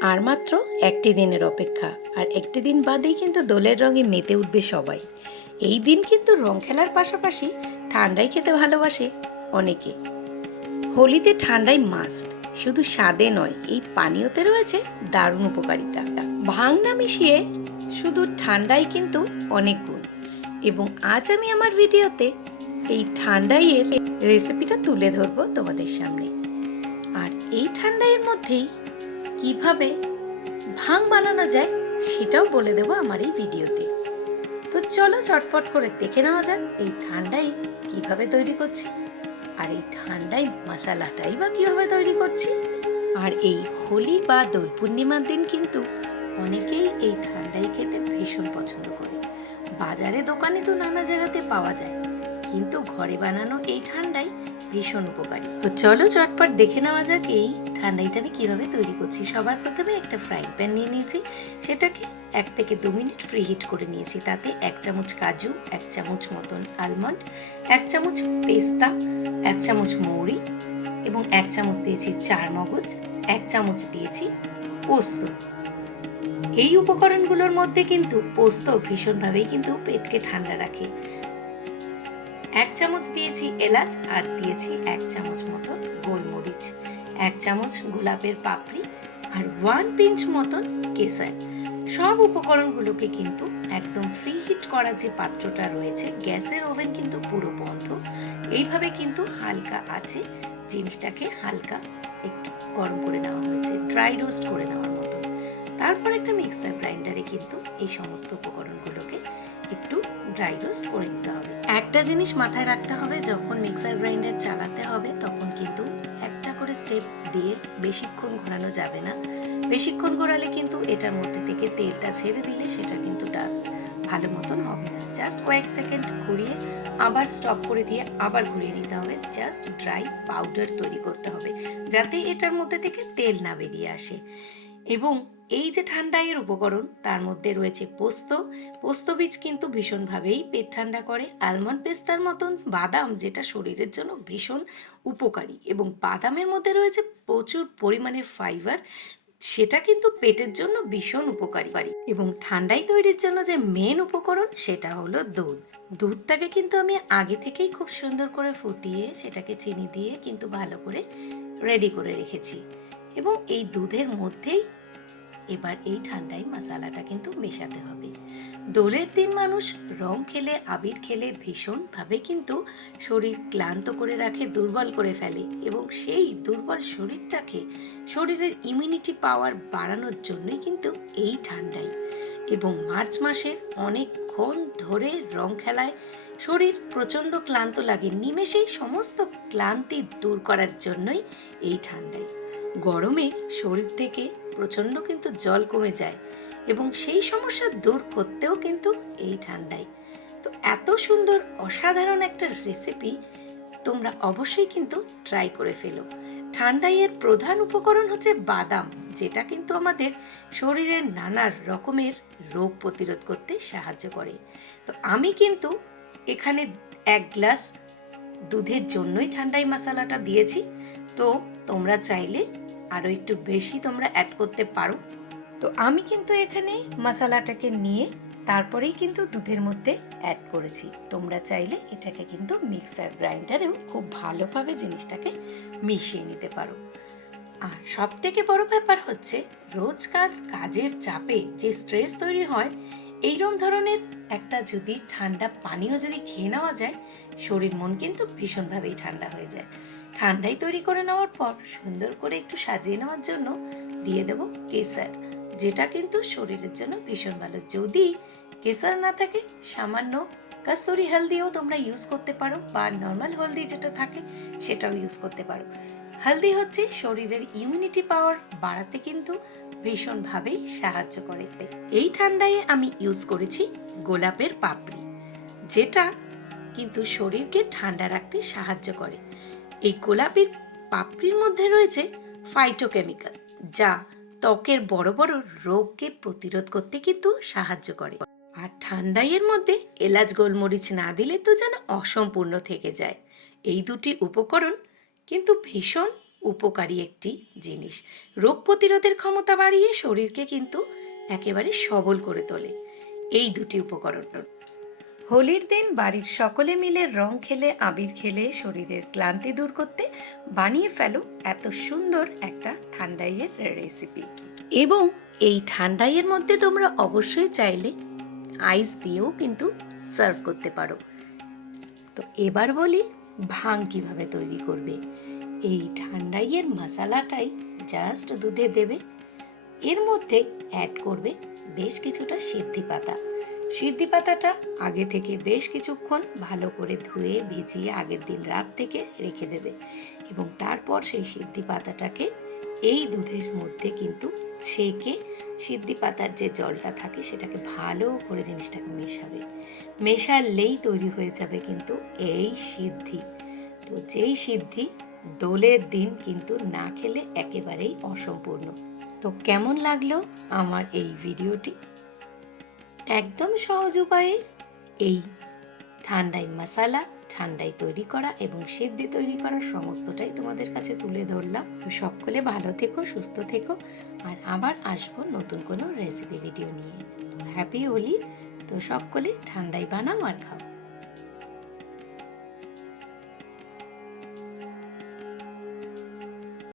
আর মাত্র একটি দিনের অপেক্ষা। আর একটি দিন বাদেই কিন্তু দোলের রঙে মেতে উঠবে সবাই। এই দিন কিন্তু রং খেলার পাশাপাশি ঠান্ডাই খেতে ভালোবাসে অনেকে। হোলিতে ঠান্ডাই মাস্ট শুধু স্বাদে নয়, এই পানীয়তে রয়েছে দারুণ উপকারিতা। ভাং না মিশিয়ে শুধু ঠান্ডাই কিন্তু অনেক গুণ। এবং আজ আমি আমার ভিডিওতে এই ঠান্ডাইয়ের রেসিপিটা তুলে ধরবো তোমাদের সামনে। আর এই ঠান্ডাইয়ের মধ্যেই কীভাবে ভাং বানানো যায় সেটাও বলে দেবো আমার এই ভিডিওতে। তো চলো চটপট করে দেখে নেওয়া যাক এই ঠান্ডাই কীভাবে তৈরি করছি। আর এই ঠান্ডাই মশালাটাই বা কীভাবে তৈরি করছি। আর এই হোলি বা দোল পূর্ণিমার দিন কিন্তু অনেকেই এই ঠান্ডাই খেতে ভীষণ পছন্দ করে। বাজারে, দোকানে তো নানা জায়গাতে পাওয়া যায়। কিন্তু ঘরে বানানো এই ঠান্ডাই ভীষণ উপকারী। তো চলো চটপট দেখে নেওয়া যাক এই ঠান্ডাইটা আমি কীভাবে তৈরি করছি। সবার প্রথমে একটা ফ্রাইং প্যান নিয়ে নিয়েছি। সেটাকে এক থেকে দু মিনিট ফ্রি হিট করে নিয়েছি। তাতে এক চামচ কাজু, এক চামচ মতন আলমন্ড, এক চামচ পেস্তা, এক চামচ মৌরি এবং এক চামচ দিয়েছি চার মগজ, এক চামচ দিয়েছি পোস্ত। এই উপকরণগুলোর মধ্যে কিন্তু পোস্ত ভীষণভাবেই কিন্তু পেটকে ঠান্ডা রাখে। এক চামচ দিয়েছি এলাচ আর দিয়েছি এক চামচ মতো গোলমরিচ, এক চামচ গোলাপের পাপড়ি আর ওয়ান পিঞ্চ মতন কেসার সব উপকরণগুলোকে কিন্তু একদম ফ্রি হিট করা যে পাত্রটা রয়েছে, গ্যাসের ওভেন কিন্তু পুরো বন্ধ। এইভাবে কিন্তু হালকা আছে জিনিসটাকে হালকা একটু গরম করে নেওয়া হয়েছে ড্রাই রোস্ট করে নেওয়ার মতো তারপর একটা মিক্সার গ্রাইন্ডারে কিন্তু এই সমস্ত উপকরণগুলোকে একটু ড্রাই রোস্ট করে নিতে হবে। একটা জিনিস মাথায় রাখতে হবে, যখন মিক্সার গ্রাইন্ডার চালাতে হবে, তখন কিন্তু একটা করে স্টেপ দিয়ে বেশিক্ষণ ঘোরানো যাবে না। বেশিক্ষণ ঘোরালে কিন্তু এটার মধ্যে থেকে তেলটা ছেড়ে দিলে সেটা কিন্তু ডাস্ট ভালো মতন হবে না। জাস্ট কয়েক সেকেন্ড ঘুরিয়ে আবার স্টপ করে দিয়ে আবার ঘুরিয়ে নিতে হবে। জাস্ট ড্রাই পাউডার তৈরি করতে হবে, যাতে এটার মধ্যে থেকে তেল না বেরিয়ে আসে। এবং এই যে ঠান্ডাইয়ের উপকরণ, তার মধ্যে রয়েছে পোস্ত। পোস্ত বীজ কিন্তু ভীষণভাবেই পেট ঠান্ডা করে। আলমন্ড পেস্তার মতন বাদাম, যেটা শরীরের জন্য ভীষণ উপকারী। এবং বাদামের মধ্যে রয়েছে প্রচুর পরিমাণে ফাইবার, সেটা কিন্তু পেটের জন্য ভীষণ উপকারী। এবং ঠান্ডাই তৈরির জন্য যে মেন উপকরণ, সেটা হলো দুধ। দুধটাকে কিন্তু আমি আগে থেকেই খুব সুন্দর করে ফুটিয়ে, সেটাকে চিনি দিয়ে কিন্তু ভালো করে রেডি করে রেখেছি। এবং এই দুধের মধ্যেই এবার এই ঠান্ডায় মশালাটা কিন্তু মেশাতে হবে। দোলের দিন মানুষ রং খেলে, আবির খেলে ভীষণভাবে কিন্তু শরীর ক্লান্ত করে রাখে, দুর্বল করে ফেলে এবং সেই দুর্বল শরীরটাকে শরীরের ইমিউনিটি পাওয়ার বাড়ানোর জন্যই কিন্তু এই ঠান্ডায়। এবং মার্চ মাসে অনেকক্ষণ ধরে রং খেলায় শরীর প্রচণ্ড ক্লান্ত লাগে, নিমেষেই সমস্ত ক্লান্তি দূর করার জন্যই এই ঠান্ডায়। গরমে শরীর থেকে প্রচণ্ড কিন্তু জল কমে যায় এবং সেই সমস্যা দূর করতেও কিন্তু এই ঠান্ডায়। তো এত সুন্দর, অসাধারণ একটা রেসিপি তোমরা অবশ্যই কিন্তু ট্রাই করে ফেলো। ঠান্ডাইয়ের প্রধান উপকরণ হচ্ছে বাদাম, যেটা কিন্তু আমাদের শরীরের নানা রকমের রোগ প্রতিরোধ করতে সাহায্য করে। তো আমি কিন্তু এখানে এক গ্লাস দুধের জন্যই ঠান্ডাই মশালাটা দিয়েছি। তো তোমরা চাইলে আরও একটু বেশি তোমরা অ্যাড করতে পারো। তো আমি কিন্তু এখানে মশালাটাকে নিয়ে তারপরেই কিন্তু দুধের মধ্যে অ্যাড করেছি। তোমরা চাইলে এটাকে কিন্তু মিক্সার গ্রাইন্ডারেও খুব ভালোভাবে জিনিসটাকে মিশিয়ে নিতে পারো। আর সব থেকে বড় ব্যাপার হচ্ছে, রোজকার কাজের চাপে যে স্ট্রেস তৈরি হয় এইরকম ধরনের একটা যদি ঠান্ডা পানীয় যদি খেয়ে নেওয়া যায়, শরীর মন কিন্তু ভীষণভাবেই ঠান্ডা হয়ে যায়। ঠান্ডাই তৈরি করে নেওয়ার পর সুন্দর করে একটু সাজিয়ে নেওয়ার জন্য দিয়ে দেবো কেসার, যেটা কিন্তু শরীরের জন্য ভীষণ ভালো। যদি কেসার না থাকে, সামান্য কাসুরি হলদিও তোমরা ইউজ করতে পারো, বা নর্মাল হলদি যেটা থাকে সেটাও ইউজ করতে পারো। হলদি হচ্ছে শরীরের ইমিউনিটি পাওয়ার বাড়াতে কিন্তু ভীষণভাবেই সাহায্য করে। এই ঠান্ডায় আমি ইউজ করেছি গোলাপের পাপড়ি, যেটা কিন্তু শরীরকে ঠান্ডা রাখতে সাহায্য করে। এই গোলাপের পাপড়ির মধ্যে রয়েছে ফাইটোকেমিক্যাল যা ত্বকের বড় বড় রোগকে প্রতিরোধ করতে কিন্তু সাহায্য করে। আর ঠান্ডাইয়ের মধ্যে এলাচ গোলমরিচ না দিলে তো যেন অসম্পূর্ণ থেকে যায়। এই দুটি উপকরণ কিন্তু ভীষণ উপকারী একটি জিনিস। রোগ প্রতিরোধের ক্ষমতা বাড়িয়ে শরীরকে কিন্তু একেবারে সবল করে তোলে। এই দুটি উপকরণ হোলির দিন বাড়ির সকলে মিলে রং খেলে, আবির খেলে শরীরের ক্লান্তি দূর করতে বানিয়ে ফেলো এত সুন্দর একটা ঠান্ডাইয়ের রেসিপি এবং এই ঠান্ডাইয়ের মধ্যে তোমরা অবশ্যই চাইলে আইস দিয়েও কিন্তু সার্ভ করতে পারো। তো এবার বলি ভাং কীভাবে তৈরি করবে। এই ঠান্ডাইয়ের মশালাটাই জাস্ট দুধে দেবে। এর মধ্যে অ্যাড করবে বেশ কিছুটা সিদ্ধি পাতা। সিদ্ধি পাতাটা আগে থেকে বেশ কিছুক্ষণ ভালো করে ধুয়ে, ভিজিয়ে আগের দিন রাত থেকে রেখে দেবে এবং তারপর সেই সিদ্ধি পাতাটাকে এই দুধের মধ্যে কিন্তু ছেঁকে সিদ্ধি পাতার যে জলটা থাকে সেটাকে ভালো করে জিনিসটাকে মেশাবে। মেশালেই তৈরি হয়ে যাবে কিন্তু এই সিদ্ধি। তো যেই সিদ্ধি দোলের দিন কিন্তু না খেলে একেবারেই অসম্পূর্ণ। তো কেমন লাগল আমার এই ভিডিওটি? একদম সহজ উপায়ে এই ঠান্ডাই মশালা, ঠান্ডায় তৈরি করা এবং সিদ্ধি তৈরি করা সমস্তটাই তোমাদের কাছে তুলে ধরলাম। সকলে ভালো থেকো, সুস্থ থেকো। আর আবার আসব নতুন কোনো রেসিপি ভিডিও নিয়ে। হ্যাপি হোলি তো সকলে ঠান্ডাই বানাও আর খাও।